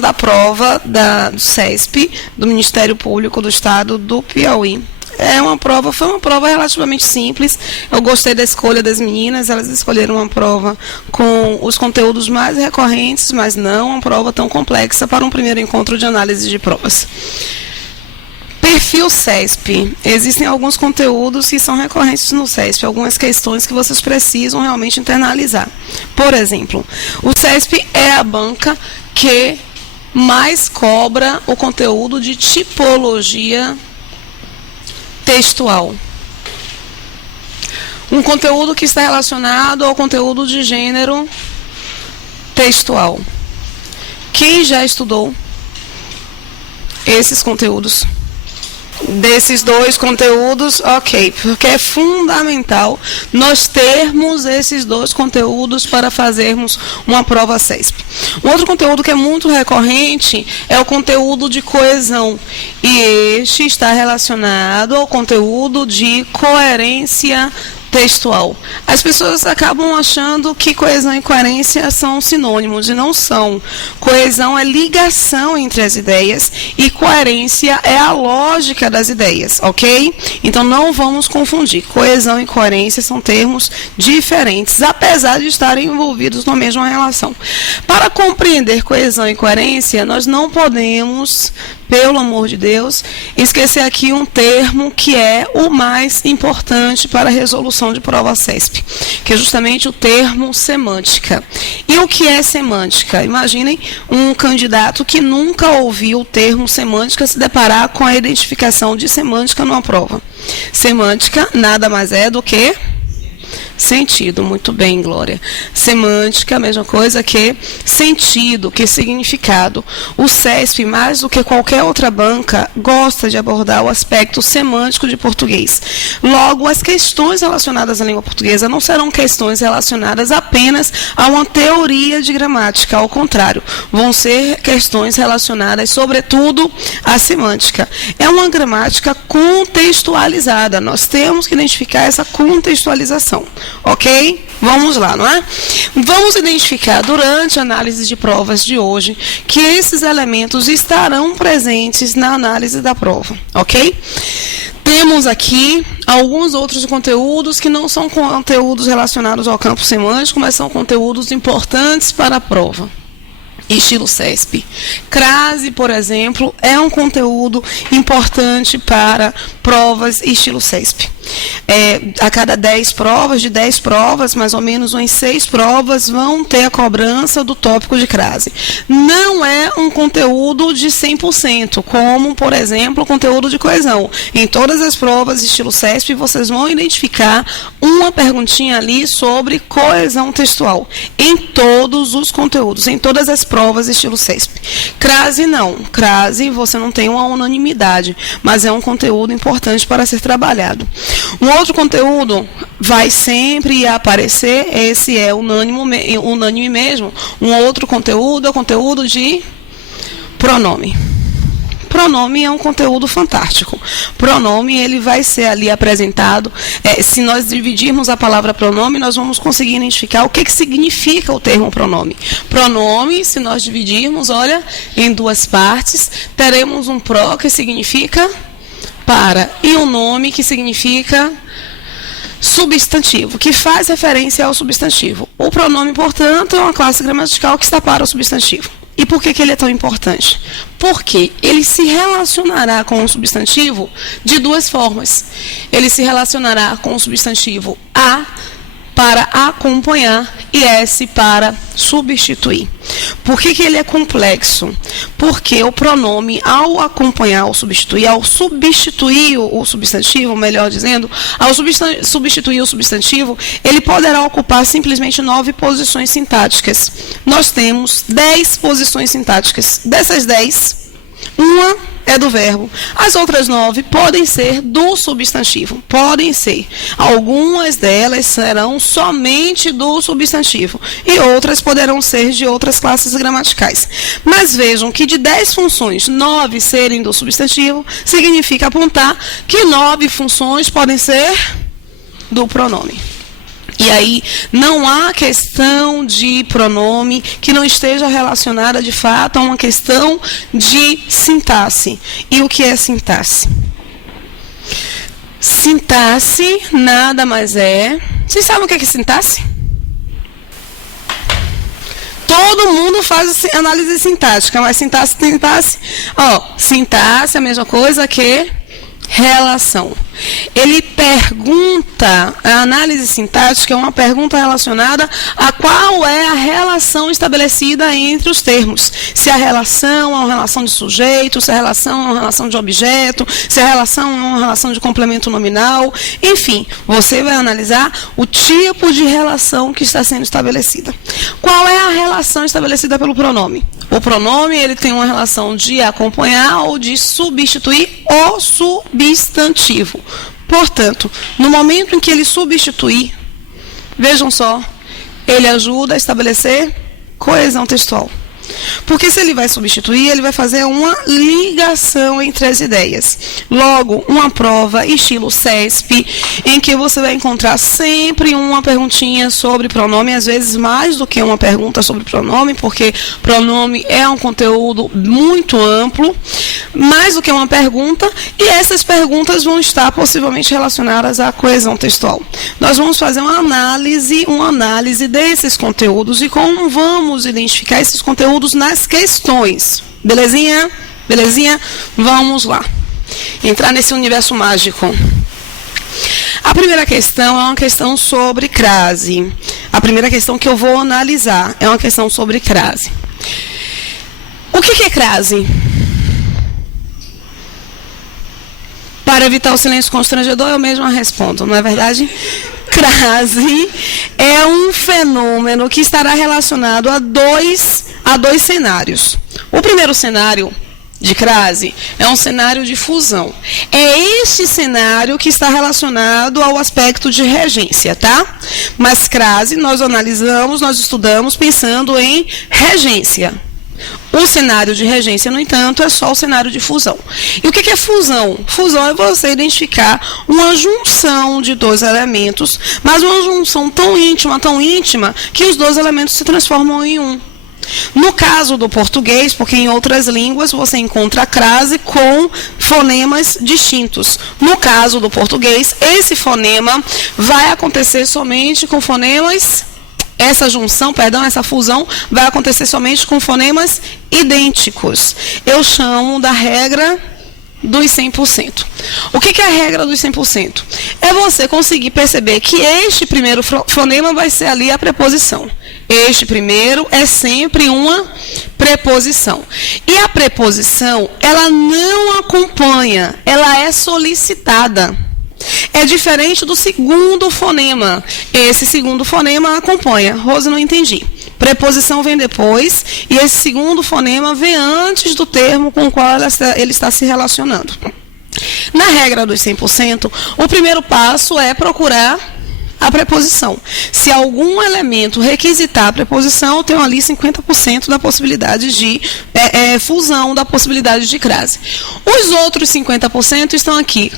da prova do CESP, do Ministério Público do Estado do Piauí. Foi uma prova relativamente simples. Eu gostei da escolha das meninas, elas escolheram uma prova com os conteúdos mais recorrentes, mas não uma prova tão complexa para um primeiro encontro de análise de provas. Perfil CESP. Existem alguns conteúdos que são recorrentes no CESP, algumas questões que vocês precisam realmente internalizar. Por exemplo, o CESP é a banca que mais cobra o conteúdo de tipologia textual. Um conteúdo que está relacionado ao conteúdo de gênero textual. Quem já estudou esses conteúdos? Desses dois conteúdos, ok, porque é fundamental nós termos esses dois conteúdos para fazermos uma prova CESP. Um outro conteúdo que é muito recorrente é o conteúdo de coesão, e este está relacionado ao conteúdo de coerência textual. As pessoas acabam achando que coesão e coerência são sinônimos, e não são. Coesão é ligação entre as ideias e coerência é a lógica das ideias, ok? Então não vamos confundir. Coesão e coerência são termos diferentes, apesar de estarem envolvidos na mesma relação. Para compreender coesão e coerência, nós não podemos, pelo amor de Deus, esquecer aqui um termo que é o mais importante para a resolução de prova CESP, que é justamente o termo semântica. E o que é semântica? Imaginem um candidato que nunca ouviu o termo semântica se deparar com a identificação de semântica numa prova. Semântica nada mais é do que sentido. Muito bem, Glória. Semântica, a mesma coisa que sentido, que significado. O CESP, mais do que qualquer outra banca, gosta de abordar o aspecto semântico de português. Logo, as questões relacionadas à língua portuguesa não serão questões relacionadas apenas a uma teoria de gramática. Ao contrário, vão ser questões relacionadas, sobretudo, à semântica. É uma gramática contextualizada. Nós temos que identificar essa contextualização. Ok? Vamos lá, não é? Vamos identificar durante a análise de provas de hoje que esses elementos estarão presentes na análise da prova, ok? Temos aqui alguns outros conteúdos que não são conteúdos relacionados ao campo semântico, mas são conteúdos importantes para a prova. Estilo CESP. Crase, por exemplo, é um conteúdo importante para provas estilo CESP. A cada 10 provas, de 10 provas, mais ou menos umas 6 provas vão ter a cobrança do tópico de crase. Não é um conteúdo de 100%, como, por exemplo, o conteúdo de coesão. Em todas as provas estilo CESP, vocês vão identificar uma perguntinha ali sobre coesão textual. Em todos os conteúdos, em todas as provas estilo CESP. Crase não. Crase você não tem uma unanimidade, mas é um conteúdo importante para ser trabalhado. Um outro conteúdo vai sempre aparecer, esse é unânime mesmo. Um outro conteúdo é o conteúdo de pronome. Pronome é um conteúdo fantástico. Pronome, ele vai ser ali apresentado. Se nós dividirmos a palavra pronome, nós vamos conseguir identificar o que significa o termo pronome. Pronome, se nós dividirmos, olha, em duas partes, teremos um pro, que significa para, e um nome, que significa substantivo, que faz referência ao substantivo. O pronome, portanto, é uma classe gramatical que está para o substantivo. E por que ele é tão importante? Porque ele se relacionará com o substantivo de duas formas. Ele se relacionará com o substantivo a para acompanhar e S para substituir. Por que ele é complexo? Porque o pronome, ao acompanhar ou substituir, ao substituir o substantivo, melhor dizendo, ao substituir o substantivo, ele poderá ocupar simplesmente 9 posições sintáticas. Nós temos 10 posições sintáticas. Dessas 10, uma é do verbo. As outras 9 podem ser do substantivo. Podem ser. Algumas delas serão somente do substantivo. E outras poderão ser de outras classes gramaticais. Mas vejam que de 10 funções, 9 serem do substantivo, significa apontar que 9 funções podem ser do pronome. E E aí não há questão de pronome que não esteja relacionada de fato a uma questão de sintaxe. E o que é sintaxe? Sintaxe nada mais é... Vocês sabem o que é sintaxe? Todo mundo faz análise sintática, mas sintaxe... Sintaxe é a mesma coisa que relação. Ele pergunta, a análise sintática é uma pergunta relacionada a qual é a relação estabelecida entre os termos. Se a relação é uma relação de sujeito, se a relação é uma relação de objeto, se a relação é uma relação de complemento nominal, enfim, você vai analisar o tipo de relação que está sendo estabelecida. Qual é a relação estabelecida pelo pronome? O pronome ele tem uma relação de acompanhar ou de substituir o substantivo. Portanto, no momento em que ele substituir, vejam só, ele ajuda a estabelecer coesão textual. Porque se ele vai substituir, ele vai fazer uma ligação entre as ideias. Logo, uma prova estilo CESP, em que você vai encontrar sempre uma perguntinha sobre pronome, às vezes mais do que uma pergunta sobre pronome, porque pronome é um conteúdo muito amplo, mais do que uma pergunta, e essas perguntas vão estar possivelmente relacionadas à coesão textual. Nós vamos fazer uma análise desses conteúdos e como vamos identificar esses conteúdos nas questões. Belezinha? Belezinha? Vamos lá. Entrar nesse universo mágico. A primeira questão é uma questão sobre crase. A primeira questão que eu vou analisar é uma questão sobre crase. O que é crase? Para evitar o silêncio constrangedor, eu mesma respondo, não é verdade? Crase é um fenômeno que estará relacionado a dois cenários. O primeiro cenário de crase é um cenário de fusão. É este cenário que está relacionado ao aspecto de regência, tá? Mas crase nós analisamos, nós estudamos pensando em regência. O cenário de regência, no entanto, é só o cenário de fusão. E o que é fusão? Fusão é você identificar uma junção de dois elementos, mas uma junção tão íntima, que os dois elementos se transformam em um. No caso do português, porque em outras línguas você encontra a crase com fonemas distintos. No caso do português, esse fonema vai acontecer somente com fonemas... Essa fusão vai acontecer somente com fonemas idênticos. Eu chamo da regra dos 100%. O que é a regra dos 100%? É você conseguir perceber que este primeiro fonema vai ser ali a preposição. Este primeiro é sempre uma preposição. E a preposição, ela não acompanha, ela é solicitada. É diferente do segundo fonema. Esse segundo fonema acompanha. Rose, não entendi. Preposição vem depois e esse segundo fonema vem antes do termo com o qual ele está se relacionando. Na regra dos 100%, o primeiro passo é procurar a preposição. Se algum elemento requisitar a preposição, eu tenho ali 50% da possibilidade de fusão, da possibilidade de crase. Os outros 50% estão aqui.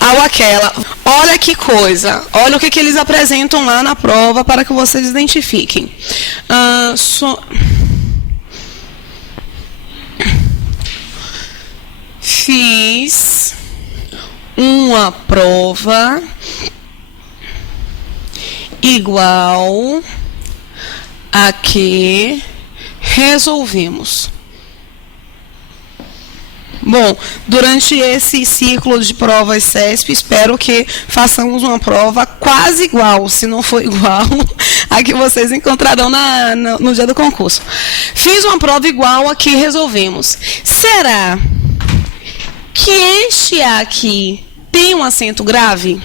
ao aquela. Olha que coisa. Olha o que eles apresentam lá na prova para que vocês identifiquem. Fiz uma prova igual a que resolvemos. Bom, durante esse ciclo de provas CESP, espero que façamos uma prova quase igual, se não for igual a que vocês encontrarão no dia do concurso. Fiz uma prova igual a que resolvemos. Será que este aqui tem um acento grave?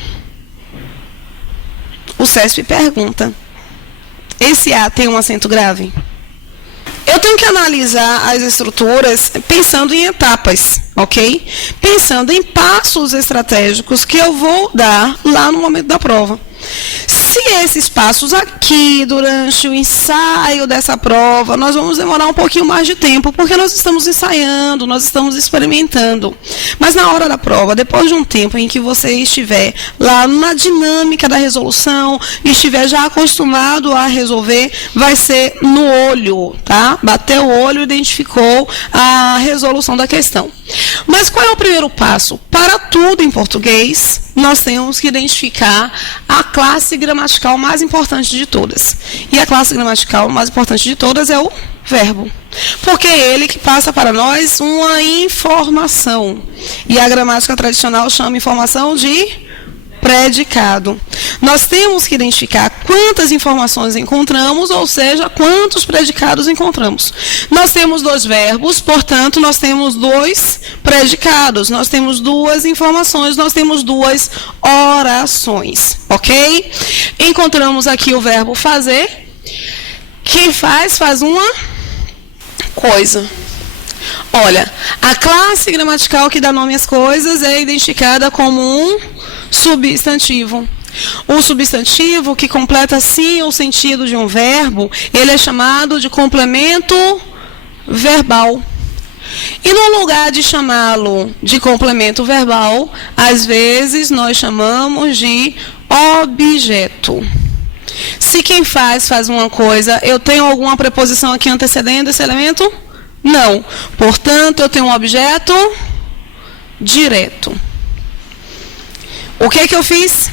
O CESP pergunta. Esse A tem um acento grave? Eu tenho que analisar as estruturas pensando em etapas, ok? Pensando em passos estratégicos que eu vou dar lá no momento da prova. Se esses passos aqui, durante o ensaio dessa prova, nós vamos demorar um pouquinho mais de tempo, porque nós estamos ensaiando, nós estamos experimentando. Mas na hora da prova, depois de um tempo em que você estiver lá na dinâmica da resolução, estiver já acostumado a resolver, vai ser no olho, tá? Bateu o olho, identificou a resolução da questão. Mas qual é o primeiro passo? Para tudo em português, nós temos que identificar a classe gramatical mais importante de todas. E a classe gramatical mais importante de todas é o verbo. Porque é ele que passa para nós uma informação. E a gramática tradicional chama informação de predicado. Nós temos que identificar quantas informações encontramos, ou seja, quantos predicados encontramos. Nós temos 2 verbos, portanto, nós temos 2 predicados, nós temos 2 informações, nós temos 2 orações, ok? Encontramos aqui o verbo fazer. Quem faz uma coisa. Olha, a classe gramatical que dá nome às coisas é identificada como um substantivo. O substantivo que completa sim o sentido de um verbo, ele é chamado de complemento verbal. E no lugar de chamá-lo de complemento verbal, às vezes nós chamamos de objeto. Se quem faz uma coisa, eu tenho alguma preposição aqui antecedendo esse elemento? Não. Portanto, eu tenho um objeto direto. O que eu fiz?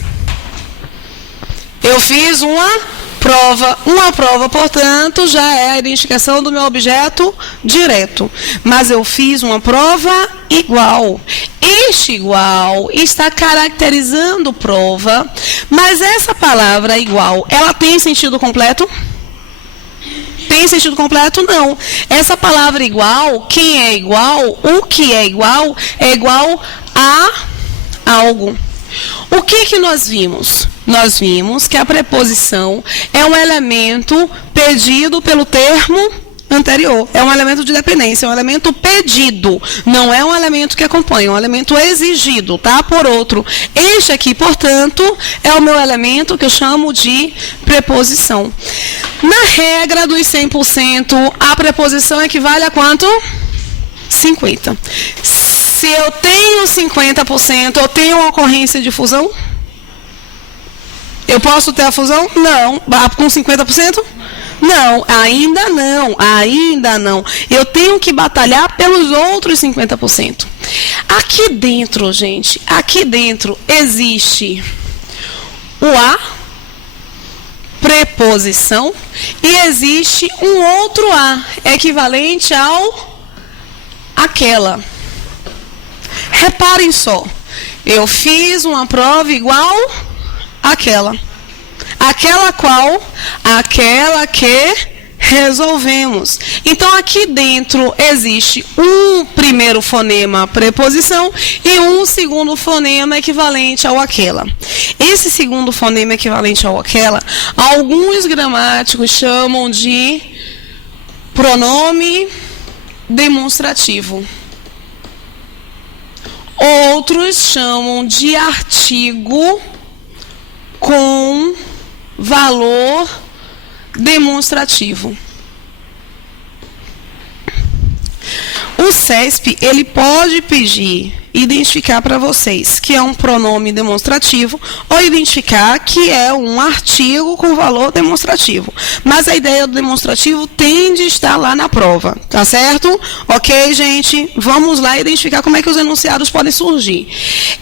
Eu fiz uma prova. Uma prova, portanto, já é a identificação do meu objeto direto. Mas eu fiz uma prova igual. Este igual está caracterizando prova, mas essa palavra igual, ela tem sentido completo? Tem sentido completo? Não. Essa palavra igual, quem é igual, o que é igual a algo. O que nós vimos? Nós vimos que a preposição é um elemento pedido pelo termo anterior. É um elemento de dependência, é um elemento pedido. Não é um elemento que acompanha, é um elemento exigido, tá? Por outro. Este aqui, portanto, é o meu elemento que eu chamo de preposição. Na regra dos 100%, a preposição equivale a quanto? 50%. Se eu tenho 50%, eu tenho uma ocorrência de fusão? Eu posso ter a fusão? Não. Com 50%? Não, ainda não, ainda não. Eu tenho que batalhar pelos outros 50%. Aqui dentro, gente, aqui dentro existe o a, preposição, e existe um outro a, equivalente ao aquela. Reparem só, eu fiz uma prova igual àquela. Aquela qual? Aquela que resolvemos. Então, aqui dentro existe um primeiro fonema preposição e um segundo fonema equivalente ao aquela. Esse segundo fonema equivalente ao aquela, alguns gramáticos chamam de pronome demonstrativo. Outros chamam de artigo com valor demonstrativo. O CESP, ele pode pedir identificar para vocês que é um pronome demonstrativo ou identificar que é um artigo com valor demonstrativo. Mas a ideia do demonstrativo tende a estar lá na prova, tá certo? Ok, gente? Vamos lá identificar como é que os enunciados podem surgir.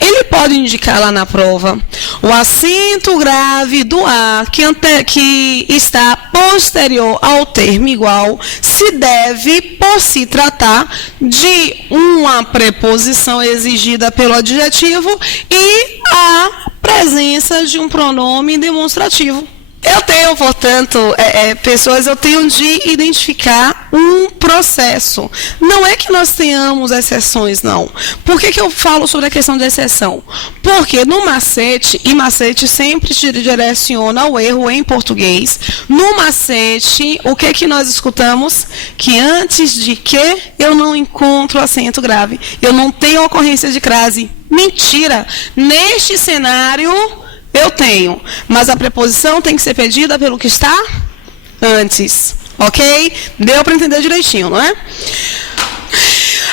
Ele pode indicar lá na prova o acento grave do A que está posterior ao termo igual se deve por se tratar de uma preposição exigida pelo adjetivo e a presença de um pronome demonstrativo. Eu tenho, portanto, pessoas, eu tenho de identificar um processo. Não é que nós tenhamos exceções, não. Por que eu falo sobre a questão de exceção? Porque no macete, e macete sempre te direciona ao erro em português, no macete, o que nós escutamos? Que antes de que eu não encontro acento grave, eu não tenho ocorrência de crase. Mentira! Neste cenário, eu tenho, mas a preposição tem que ser pedida pelo que está antes, ok? Deu para entender direitinho, não é?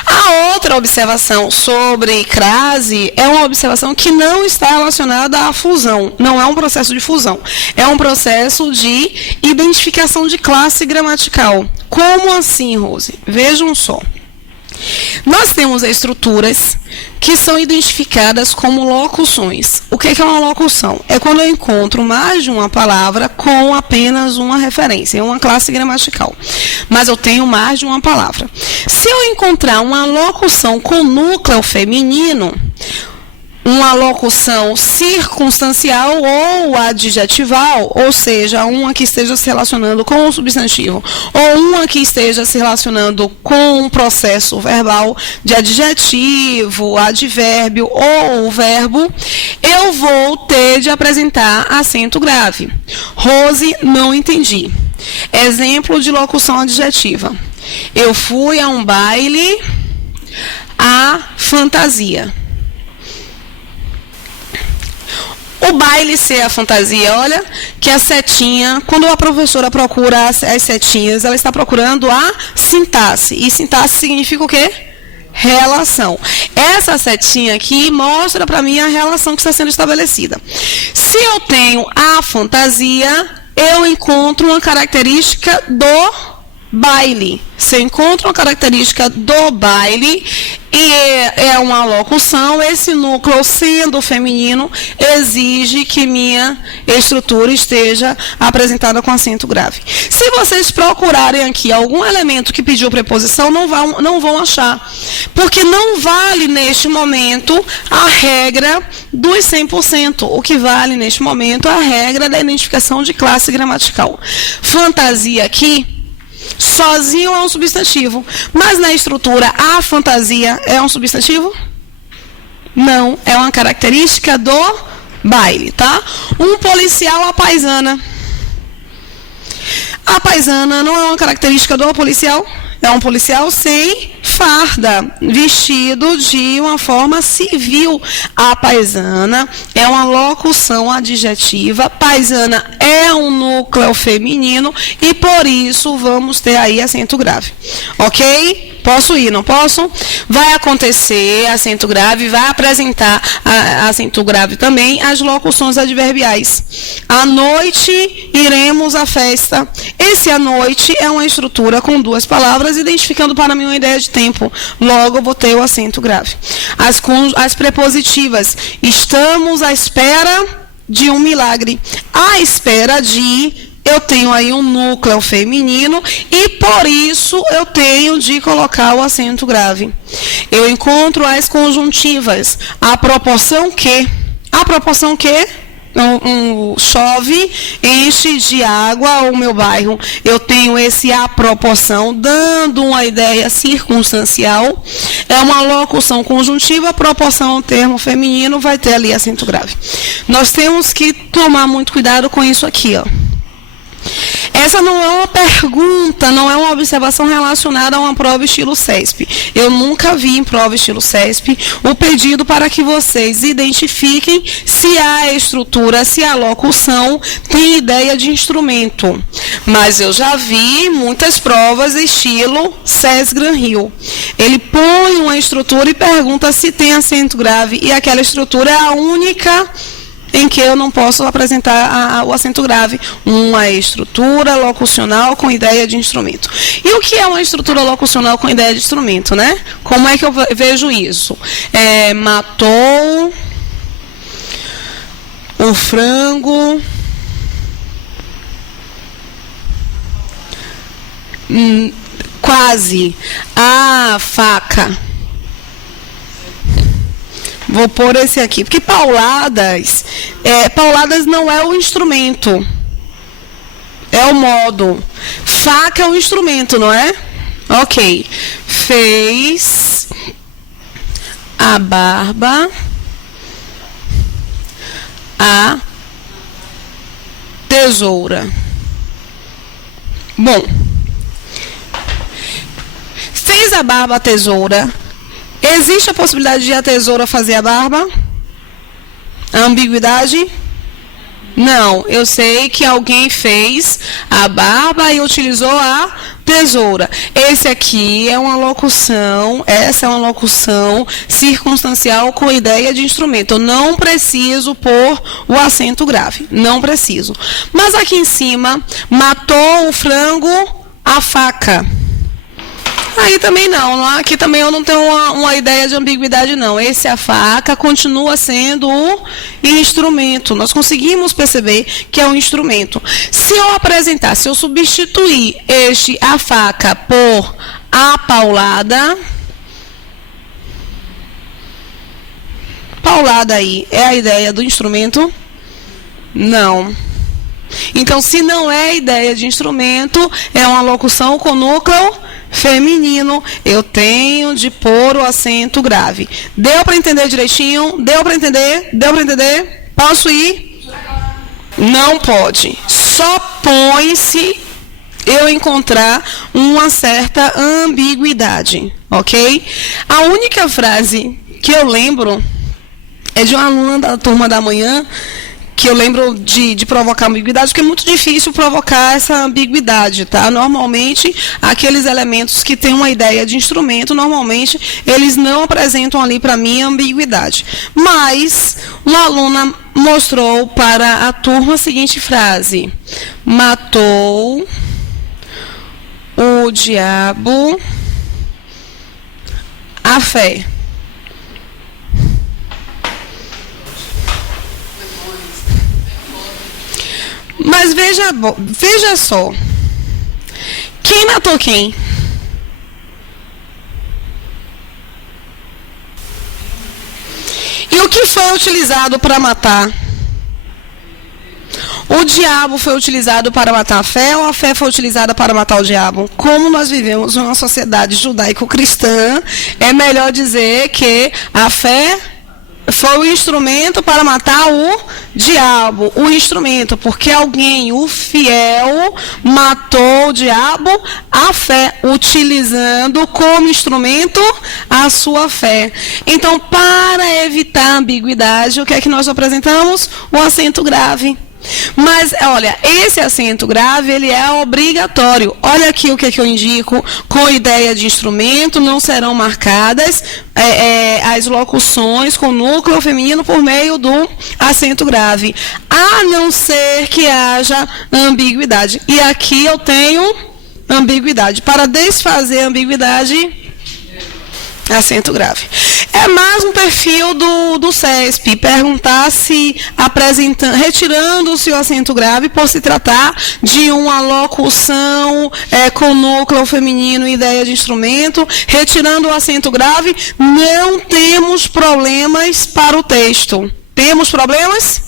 A outra observação sobre crase é uma observação que não está relacionada à fusão, não é um processo de fusão, é um processo de identificação de classe gramatical. Como assim, Rose? Vejam só. Nós temos estruturas que são identificadas como locuções. O que é uma locução? É quando eu encontro mais de uma palavra com apenas uma referência, uma classe gramatical. Mas eu tenho mais de uma palavra. Se eu encontrar uma locução com núcleo feminino, uma locução circunstancial ou adjetival, ou seja, uma que esteja se relacionando com o substantivo, ou uma que esteja se relacionando com um processo verbal de adjetivo, advérbio ou verbo, eu vou ter de apresentar acento grave. Rose, não entendi. Exemplo de locução adjetiva. Eu fui a um baile à fantasia. O baile ser a fantasia, olha, que a setinha, quando a professora procura as setinhas, ela está procurando a sintaxe. E sintaxe significa o quê? Relação. Essa setinha aqui mostra para mim a relação que está sendo estabelecida. Se eu tenho a fantasia, eu encontro uma característica do baile. Você encontra uma característica do baile e é uma locução. Esse núcleo, sendo feminino, exige que minha estrutura esteja apresentada com acento grave. Se vocês procurarem aqui algum elemento que pediu preposição, não vão achar. Porque não vale, neste momento, a regra dos 100%. O que vale, neste momento, é a regra da identificação de classe gramatical. Fantasia aqui, sozinho é um substantivo, mas na estrutura a fantasia é um substantivo? Não, é uma característica do baile, tá? Um policial à paisana. A paisana não é uma característica do policial? É um policial sem farda, vestido de uma forma civil. A paisana é uma locução adjetiva. Paisana é um núcleo feminino e por isso vamos ter aí acento grave. Ok? Posso ir, não posso? Vai acontecer acento grave, vai apresentar acento grave também as locuções adverbiais. À noite iremos à festa. Esse à noite é uma estrutura com duas palavras, identificando para mim uma ideia de tempo. Logo, eu vou ter o acento grave. As prepositivas. Estamos à espera de um milagre. À espera de... Eu tenho aí um núcleo feminino e, por isso, eu tenho de colocar o acento grave. Eu encontro as conjuntivas. A proporção que? A proporção que? Chove, enche de água o meu bairro. Eu tenho esse a proporção, dando uma ideia circunstancial. É uma locução conjuntiva, proporção ao termo feminino, vai ter ali acento grave. Nós temos que tomar muito cuidado com isso aqui, ó. Essa não é uma pergunta, não é uma observação relacionada a uma prova estilo CESP. Eu nunca vi em prova estilo CESP o pedido para que vocês identifiquem se a estrutura, se a locução tem ideia de instrumento. Mas eu já vi muitas provas estilo SES Gran Rio. Ele põe uma estrutura e pergunta se tem acento grave, e aquela estrutura é a única em que eu não posso apresentar o acento grave. Uma estrutura locucional com ideia de instrumento. E o que é uma estrutura locucional com ideia de instrumento, né? Como é que eu vejo isso? Matou o frango, quase, a faca. Vou pôr esse aqui, porque pauladas não é o instrumento, é o modo. Faca é o instrumento, não é? Ok. Fez a barba a tesoura. Bom, fez a barba a tesoura. Existe a possibilidade de a tesoura fazer a barba? A ambiguidade? Não. Eu sei que alguém fez a barba e utilizou a tesoura. Essa é uma locução circunstancial com ideia de instrumento. Eu não preciso pôr o acento grave. Não preciso. Mas aqui em cima, matou o frango a faca. Aí também não, aqui também eu não tenho uma ideia de ambiguidade não. A faca continua sendo o instrumento. Nós conseguimos perceber que é um instrumento. Se eu substituir a faca por a paulada, paulada aí é a ideia do instrumento? Não. Então, se não é ideia de instrumento, é uma locução com núcleo feminino, eu tenho de pôr o acento grave. Deu para entender direitinho? Deu para entender? Deu para entender? Posso ir? Não pode. Só põe se eu encontrar uma certa ambiguidade, ok? A única frase que eu lembro é de uma aluna da turma da manhã, que eu lembro de provocar ambiguidade, porque é muito difícil provocar essa ambiguidade, tá? Normalmente, aqueles elementos que têm uma ideia de instrumento, normalmente, eles não apresentam ali para mim ambiguidade. Mas, uma aluna mostrou para a turma a seguinte frase: matou o diabo a fé. Mas veja só, quem matou quem? E o que foi utilizado para matar? O diabo foi utilizado para matar a fé, ou a fé foi utilizada para matar o diabo? Como nós vivemos em uma sociedade judaico-cristã, é melhor dizer que a fé foi o instrumento para matar o diabo, o instrumento, porque alguém, o fiel, matou o diabo, a fé, utilizando como instrumento a sua fé. Então, para evitar ambiguidade, o que é que nós apresentamos? O acento grave. Mas, olha, esse acento grave, ele é obrigatório. Olha aqui o que é que eu indico, com ideia de instrumento, não serão marcadas as locuções com núcleo feminino por meio do acento grave, a não ser que haja ambiguidade. E aqui eu tenho ambiguidade. Para desfazer a ambiguidade, acento grave. É mais um perfil do CESP, perguntar se retirando-se o acento grave, por se tratar de uma locução com núcleo feminino e ideia de instrumento, retirando o acento grave, não temos problemas para o texto. Temos problemas?